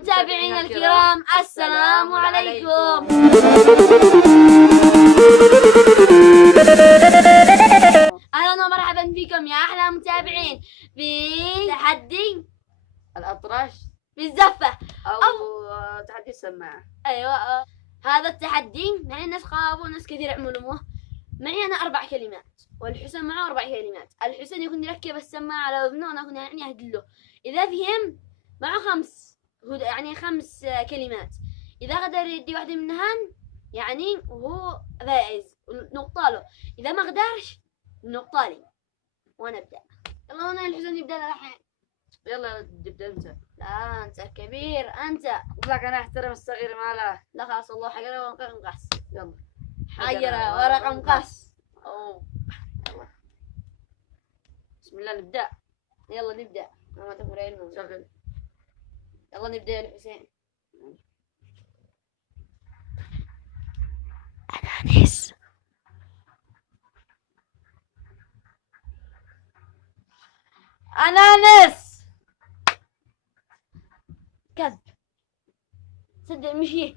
متابعينا الكرام السلام عليكم. اهلا ومرحبا بكم يا احلى متابعين في تحدي الأطرش في الزفة أو تحدي السماعة. ايوه هذا التحدي يعني ناس خابوا وناس كثير عملوه. معي انا 4 كلمات والحسن معه 4 كلمات. الحسن يكون يركب السماعة على اذنه وانا اكون يعني اهدله. اذا فهم معه 5 يعني 5 كلمات. اذا قدر يدي واحدة منهن يعني وهو فائز نقطة له. اذا ما قدرش نقطة لي وانا ابدا. يلا انا الحسن يبدا الحين. يلا تبدأ أنت. لا انت كبير انت. لك أنا أحترم الصغير ما له. لا خلاص الله حجرة ورقة مقص. يلا حجرة ورقة مقص. أوه. يلا بسم الله نبدأ. يلا نبدأ. ما تمرين شغل. يلا نبدأ يا الحسين. أنانيس. أنانس. كذب. صدق مشي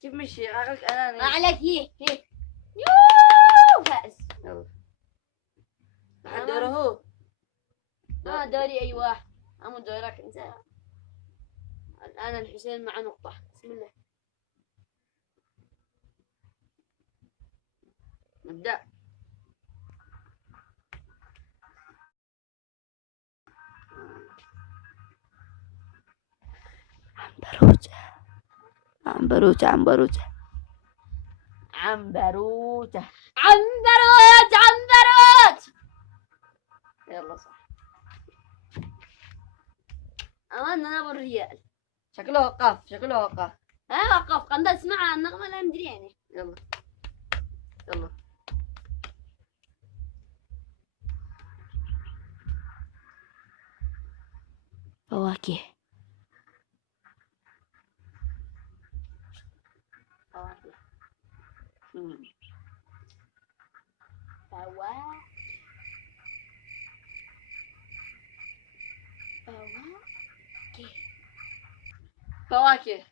كيف مشي عقلك أنانس؟ ما عليك هي يوه فائز. يلا بعد دوره هو. دوري أيوه أمو دورك أنت. الآن الحسين مع نقطة. بسم الله نبدأ. عنبروتة. يلا صح. أمان أنا أبو الريال. شكله وقف وقف قندل اسمع النغمة لا مدري يعني. يلا فواكه. فواكه.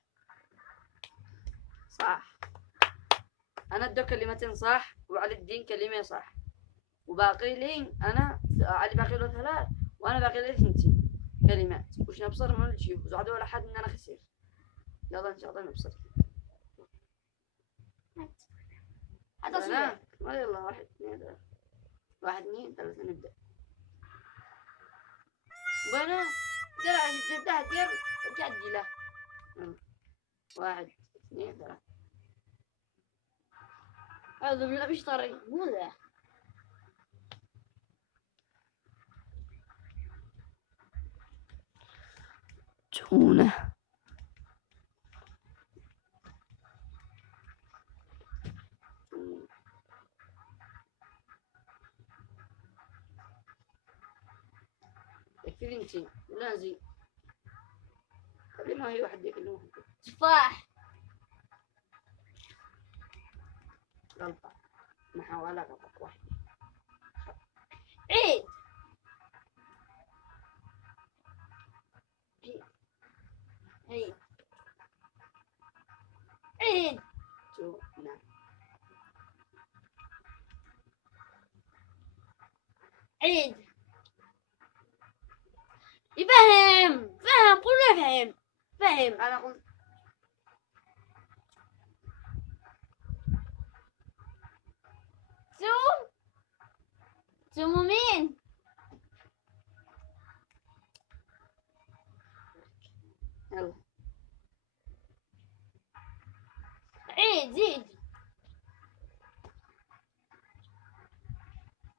صح. أنا ادو كلمتين صح وعلي الدين كلمة صح وباقي لي أنا علي باقي له 3 وأنا باقي لي 2 كلمات. وش نبصر ما نشوف وزعدوا ولا حد إن أنا خسر. يلا إن شاء الله نبصر. هذا صغير. يلا 1 2 3 نبدأ. وانا درع جبتها دير وجدي له. 1 2 3. أعوذ بالله مش طريق مو ذا. تونة. يكفي انتي لازم خلينا هي واحد يكلمه. تفاح. غلطة. محاولة غلط واحد. عيد. تونة. عيد. يفهم كله فهم. أنا قلت ثم مين؟ يلا عيد زيد.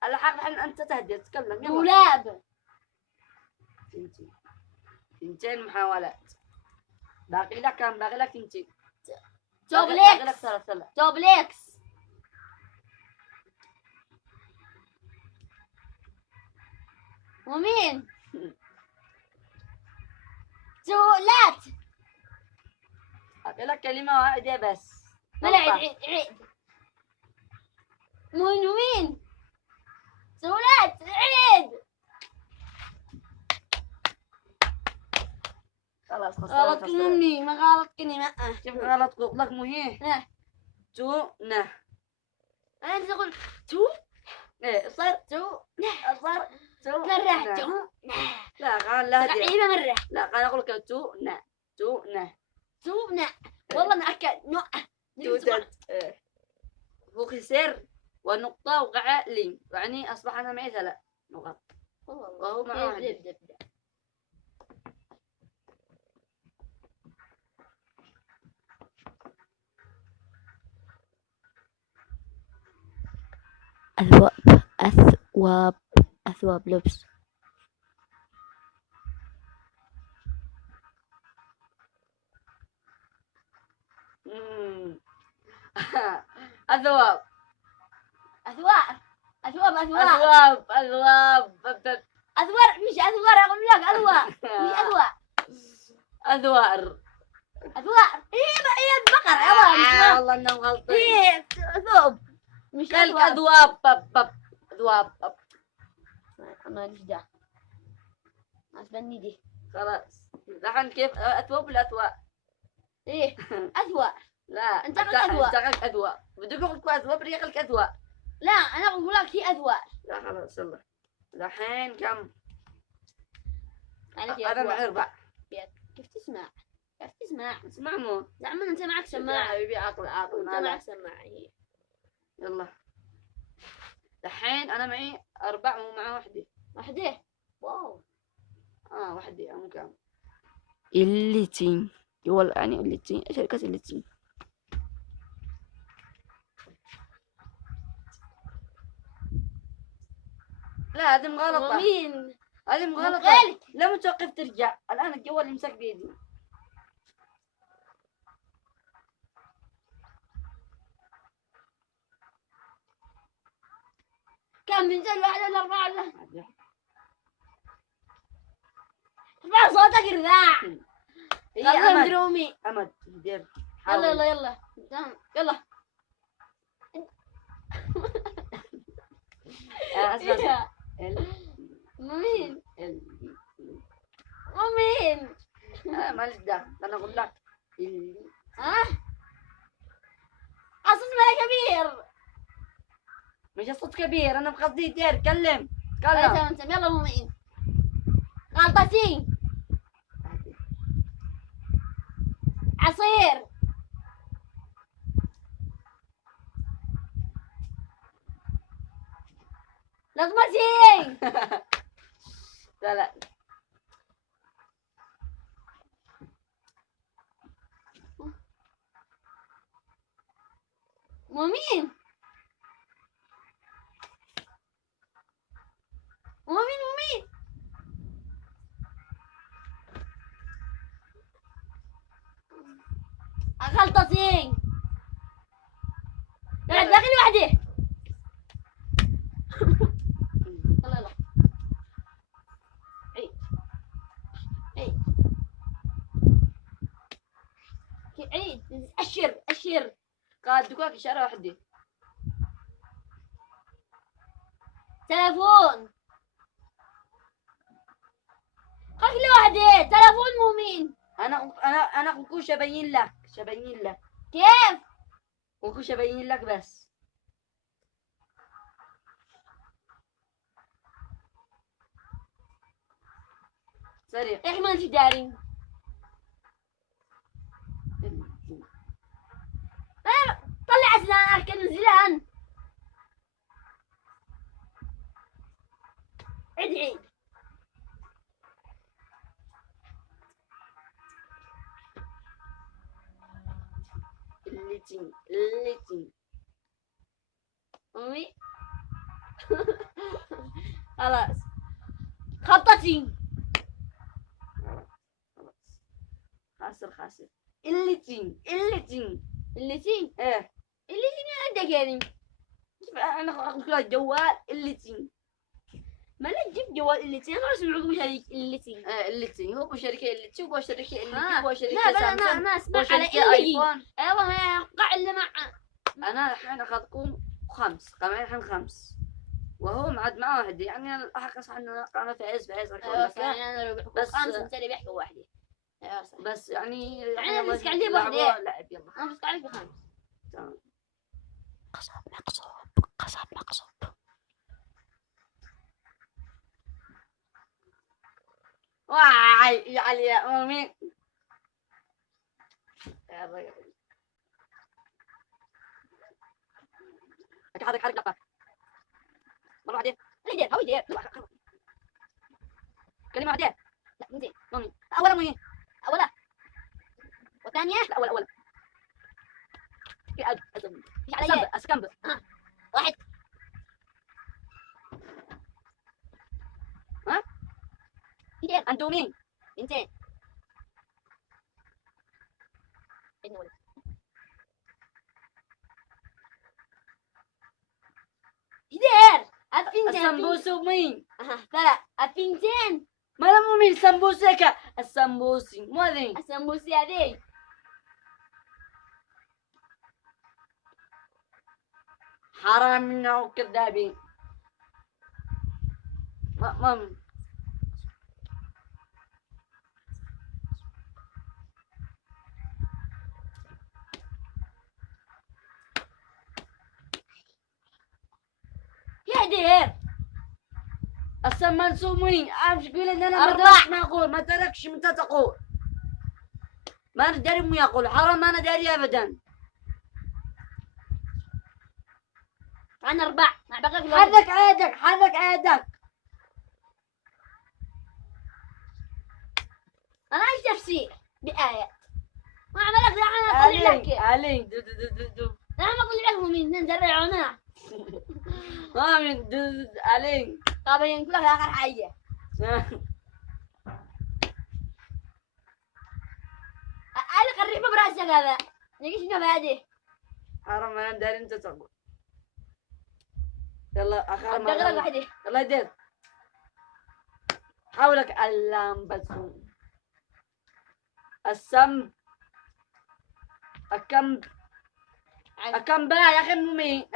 الحق الحين أنت تهدي تتكلم. دولاب. 2 محاولات. باقي لك كم؟ باقي لك 2. توبليكس. باقي لك 3. توبليكس. ومين؟ تولات. باقي لك كلمة واحدة بس. ملا عيد. مين؟ تولات عيد. خلاص غلط أمي ما غلط كلمة. كيف غلط لك مو هي؟ نه تونة. أنا أنت تقول تو إيه صار تو صار مرة تو لا قال لا صعيبة مرة لا قال أقول لك تونة تونة تو والله نأكد نو توتت. هو خسر ونقطة وقع لي يعني أصبح أنا معي 3 نقط وهو معه واحد. أثواب لبس. أثواب أثوار أثواب أثوار مش أثوار أقول لك أثوار مش أثوار أثوار هي البقرة والله إنهم غلطين. هي ثوب مش قال أثواب. أثواب أنا ليش ده أسبني دي خلاص الحين كيف أثواب ولا أثواب؟ إيه أثوار. لا أنت قلت أثواب. أنت قلت أثواب بدك أقول لك أثواب بدي أقول لك أثواب. لا أنا أقول لك هي أثوار. لا خلاص يلا الحين كم؟ يعني أنا معي 4. كيف تسمع؟ اسمع مو زعما أنت معك سماعة. حبيبي عقل أنت معك سماعة. يلا الحين أنا معي 4 ومعه واحدة واو. واحدة مو كم الليتين والله يعني الليتين شركة الليتين. لا هذه مغلطة. مين؟ هذه مغلطة. لا متوقف ترجع الآن الجوال يمسك بيدي. كم من زل واحدة ولا 4 ولا؟ ارفع صوتك ارفع. يلا درومي. أمد دير. يلا اسمع مين؟ مالش دخل أنا أقول لك أصوت ملا كبير مش الصوت كبير أنا بقصدي دير كلم يلا مؤمن غلطتين عصير لطمتين. لا مؤمن غلطتين. لا داخل واحدة. يلا عيد أشر قاعد دقاق إشارة واحدة. تلفون قفلة واحدة. تلفون مؤمن. أنا كنكوش أبين لك كيف؟ كنكوش أبين لك بس. سريع. احمل في داري. طلع أسنانك نزلهن. عيد الليتين أمي خلاص خطتي. خاسر الليتين ايه الليتين عندك يعني. أنا أقول لك جوال الليتين. ما لا تجيب جوال الليتين ما اسمعوا بشركة الليتين. الليتين هو بشركة الليتين وبشركة لا أنا اسمع على الليتين. أيوة ما يقع إلا مع. أنا الحين أخذكم 5 كمان الحين 5 وهو معد معه واحدة يعني الأحق صح إنه أنا فايز أيوة أنا لو بحكوا 5 أنت اللي بيحكوا واحدة. بس يعني أنا يلا بس قاعد أجيب لعبوا، واحدة. لعب يلا. أنا بس عليك بخمس. تمام. قصب مقصوب، قصب مقصوب. واي يا علي يا أمي. يلا يلا. حرك حرك لفة. مرة واحدة. هيدير هو يدير. كلمة واحدة. لا مو زين. مامي. أولا مي. أولا والثانية لا أولا. في علي أسكمب. واحد. ها؟ يدير أنتو مين؟ اثنتين. إنه ولد. يدير الثنتين. السمبوسو مين؟ ثلاث الثنتين. ما لمو مين سمبوسيكا. السمبوسي مو ذي. السمبوسي هذي. حرام منه كذابين. مامي. يدير السمان سومي امش قول ان انا ما أربع. دركش ما اقول، ما تركش متى تقول. ما انا داري مو يقول حرام، ما انا داري ابدا. عن أربع مع بقى حرك عيدك حرك عيدك. أنا عايش تفسير بآية ما عملك ذا. أنا أطلع لك علي دو دو دو دو دو. أنا ما أقول لكم مين نزرعونا. مامي دو دو دو. علي. طب ينقول لك آخر حاجة. أنا قريبة براسك هذا. نجيش نبادي. حرام انا داري انت تقول. يلا اخر أبدأ مرة. واحدة. يلا يدير. حولك اللام بسوم. السم. الكم. الكم بقى يا اخي مومي.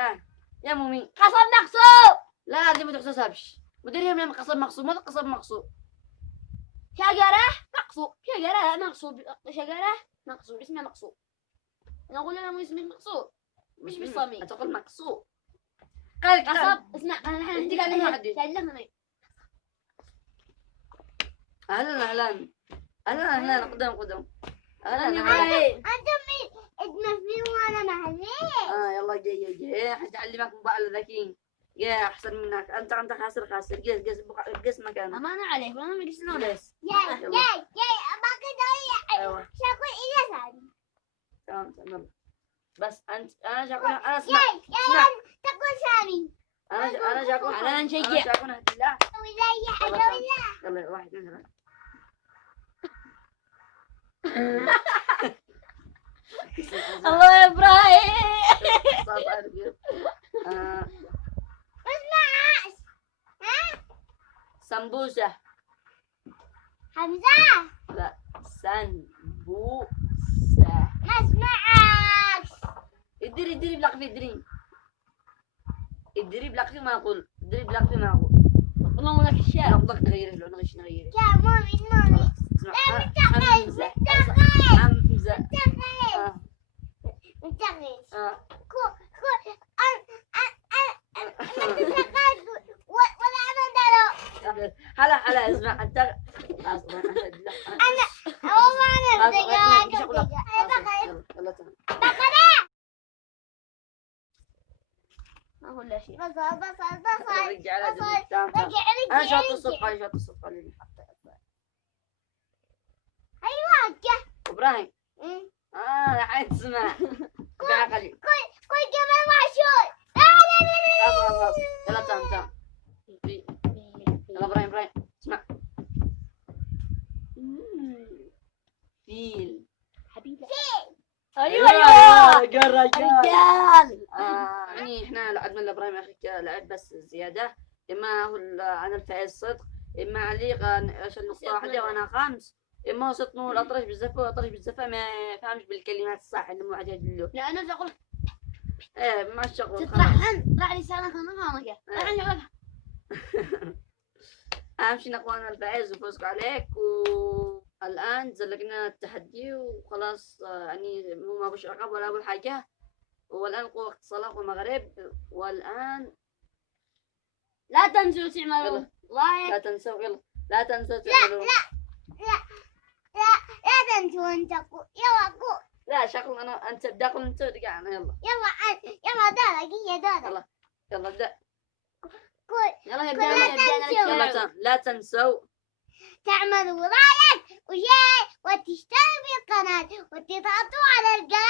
يا مومي. قصب مقصوب. لا هذه ما تحسبش. مدري من قصب مقصوب، ماذا قصب مقصوب؟ شجرة مقصوب. شجرة مقصوب. شجرة مقصوب اسمها مقصوب. أنا أقول أنا مو اسمي مقصوب. مش بالصميم. تقول مقصوب. قال قصب اسمع أنا الحين عندك عندي أنا كلمة. واحدة. تعلمني. اهلا اهلا. اهلا اهلا قدام قدام. اهلا أنا اهلا. معي. أنت مين وأنا معلم. يلا جاي جاي حتعلمك موبايل ذكي. يا احسن منك انت خاسر خاسر. قس مكانك. أمانة عليك وأنا ما قلت لهم. قس. ياي يلا. ياي أبغى دوري ايوه شاكل إلى ثاني. تمام تمام. بس انا شاكون انا اسمع. ياي اسمع. تقول ثاني. انا شاكون أنا نشجع. شاكون هدي ولا يلا ولا. يلا واحد اثنين ثلاثة. الله يا إبراهيم. اسمع. سمبوسة. حمزة لا سنبوسة. ما اسمعك. ادري بلقفي ادري بلقفي ما اقول. ادري بلقفي ما اقول. والله لك الشارع. نقدر نغيره لو نغيره. يا مامي اسمع. متغير. حمزة. متغير. ولا أنا دارو. هلا اسمع انت. هو ما نبدأ. ما هو لا شيء. بصل. انا شاط الصفقة اللي ابراهيم. الحين تسمع بعقلي. كل جبل معشور. خلاص يلا تمام. يلا ابراهيم اسمع. فيل. حبيبي. ايوه أيوة. رجال. رجال. يعني احنا لعبنا لابراهيم اخي لعب بس زياده. اما هو انا الفائز صدق، اما علي عشان نقطه واحده وانا خامس، اما وسط نور الاطرش بالزفه والاطرش بالزفه ما فهمش بالكلمات الصح اللي مو واحد يدله. لا أنا أقول ايه ما الشغل خلاص. تطرحن طلع لسانك أنا فاهمك. الحين أقولها. اهم شيء نقول انا الفائز وفوزك عليك و الآن زلقنا التحدي وخلاص، يعني هو ما بوش رقب ولا أبو حاجة. والآن وقت صلاة المغرب، والآن لا تنسوا تعملوا يلا. لايك. لا تنسوا، يلا لا تنسوا تعملوا. لا تنسوا أن تقول. يلا قول. لا شغل أنا أنت بدأ قل أنت دقعنا. يلا يلا دارك هي دارك. يلا ابدأ. قول. يلا كل لا تنسوا. يلا لا تنسوا تعملوا لايك وشير وتشتركوا بالقناة وتضغطوا على الجرس